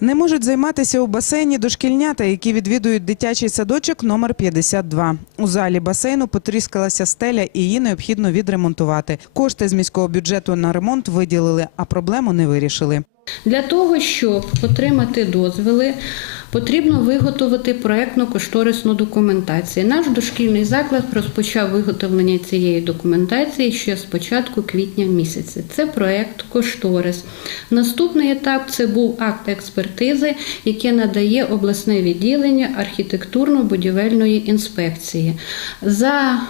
Не можуть займатися у басейні дошкільнята, які відвідують дитячий садочок номер 52. У залі басейну потріскалася стеля і її необхідно відремонтувати. Кошти з міського бюджету на ремонт виділили, а проблему не вирішили. Для того, щоб отримати дозволи, потрібно виготовити проєктно-кошторисну документацію. Наш дошкільний заклад розпочав виготовлення цієї документації ще з початку квітня місяця. Це проєкт кошторис. Наступний етап це був акт експертизи, яке надає обласне відділення архітектурно-будівельної інспекції. За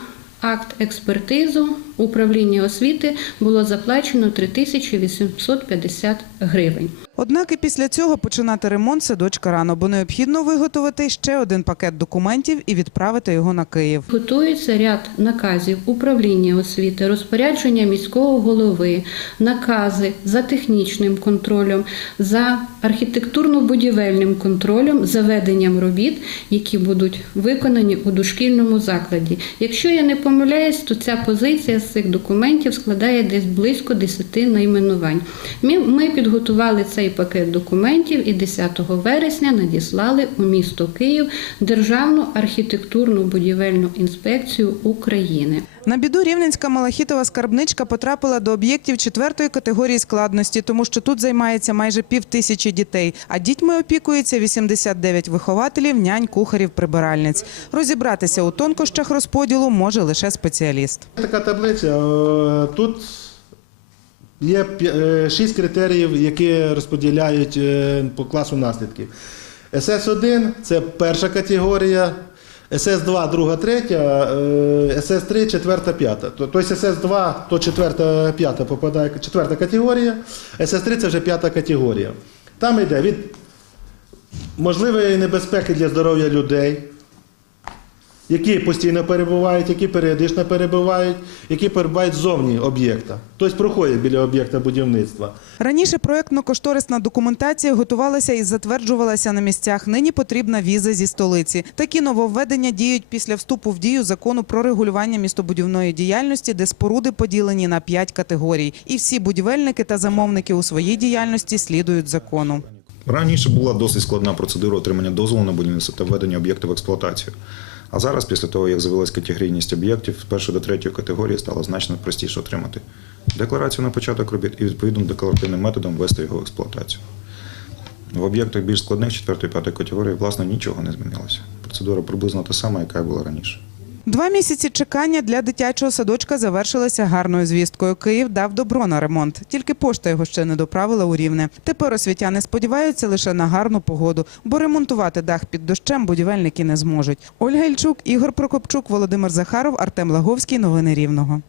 акт експертизу управління освіти було заплачено 3850 гривень. Однак і після цього починати ремонт садочка рано, бо необхідно виготовити ще один пакет документів і відправити його на Київ. Готується ряд наказів управління освіти, розпорядження міського голови, накази за технічним контролем, за архітектурно-будівельним контролем, за веденням робіт, які будуть виконані у дошкільному закладі. Якщо я не помиляюсь, то ця позиція цих документів складає десь близько 10 найменувань. Ми, ми підготували цей пакет документів і 10 вересня надіслали у місто Київ Державну архітектурно-будівельну інспекцію України. На біду рівненська малахітова скарбничка потрапила до об'єктів четвертої категорії складності, тому що тут займається майже пів тисячі дітей, а дітьми опікується 89 вихователів, нянь, кухарів, прибиральниць. Розібратися у тонкощах розподілу може лише спеціаліст. Така таблиця. е, Тут є е, шість критеріїв, які розподіляють е, по класу наслідків. СС1 це перша категорія, СС2 друга, третя, е, СС3 четверта, п'ята. То- Тобто СС2 то четверта, п'ята попадає четверта категорія, СС3 це вже п'ята категорія. Там йде від можливої небезпеки для здоров'я людей, які постійно перебувають, які періодично перебувають, які перебувають ззовні об'єкта, тобто проходять біля об'єкта будівництва. Раніше проектно-кошторисна документація готувалася і затверджувалася на місцях. Нині потрібна віза зі столиці. Такі нововведення діють після вступу в дію закону про регулювання містобудівної діяльності, де споруди поділені на п'ять категорій. І всі будівельники та замовники у своїй діяльності слідують закону. Раніше була досить складна процедура отримання дозволу на будівництво та введення об'єкту в експлуатацію. А зараз, після того, як з'явилась категорійність об'єктів, з першої до третьої категорії стало значно простіше отримати декларацію на початок робіт і відповідно декларативним методом ввести його в експлуатацію. В об'єктах більш складних 4-5 категорії, власне, нічого не змінилося. Процедура приблизно та сама, яка була раніше. Два місяці чекання для дитячого садочка завершилися гарною звісткою. Київ дав добро на ремонт. Тільки пошта його ще не доправила у рівне. Тепер освітяни сподіваються лише на гарну погоду, бо ремонтувати дах під дощем будівельники не зможуть. Ольга Ільчук, Ігор Прокопчук, Володимир Захаров, Артем Лаговський. Новини Рівного.